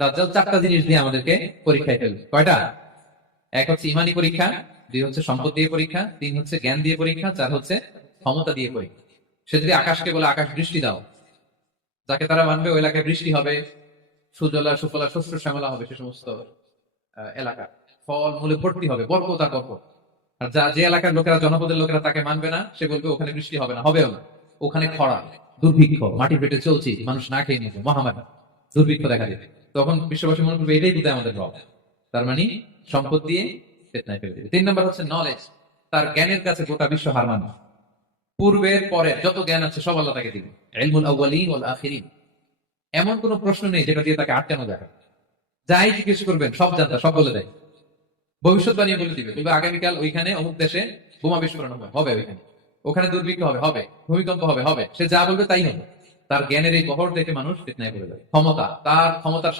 দাজ্জাল চারটা জিনিস দিয়ে আমাদেরকে পরীক্ষায় ফেলবে। কয়টা? এক হচ্ছে ইমানি পরীক্ষা, দুই হচ্ছে সম্পদ দিয়ে পরীক্ষা, তিন হচ্ছে জ্ঞান দিয়ে পরীক্ষা, চার হচ্ছে ক্ষমতা দিয়ে পরীক্ষা। সে যদি আকাশকে বলে আকাশ বৃষ্টি দাও, যাকে তারা মানবে ওই এলাকায় বৃষ্টি হবে, সুজলা সুফলা শস্য শ্যামলা হবে, সে সমস্ত এলাকা ফল মূলে ভর্তি হবে, বরকত আর বরকত। আর যে এলাকার লোকেরা, জনপদের লোকেরা তাকে মানবে না, সে বলবে ওখানে বৃষ্টি হবে না, হবেও না, ওখানে খরা, দুর্ভিক্ষ, মাটির পেটে চলছি, মানুষ না খেয়ে নিবে, মহামারী, দুর্ভিক্ষ দেখা দেবে। তখন বিশ্ববাসী মনে করবে এটাই বোধহয় আমাদের রব। তার মানে সম্পদ দিয়ে ফিতনায় ফেলে দেবে। তিন নম্বর হচ্ছে নলেজ, তার জ্ঞানের কাছে গোটা বিশ্ব হার মানবে। পূর্বের পরে যত জ্ঞান আছে সব আল্লাহ তাকে দিবে। ইলমুল আউয়ালিন ওয়াল আখিরিন, এমন কোন প্রশ্ন নেই যেটা দিয়ে তাকে আটকানো যায়। যাই জিজ্ঞেস করবেন সব জানতা, সব বলে দেয়। ভবিষ্যৎবাণী বলে দিবে, বলবে আগামীকাল ওইখানে অমুক দেশে বোমা বিস্ফোরণ হবে, হবে ওইখানে, ওখানে দুর্ভিক্ষ হবে, হবে, ভূমিকম্প হবে, হবে। সে যা বলবে তাই হবে। তার জ্ঞানের এই বহর দেখে মানুষ ফিতনায় পড়ে যাবে। ক্ষমতা, তার ক্ষমতার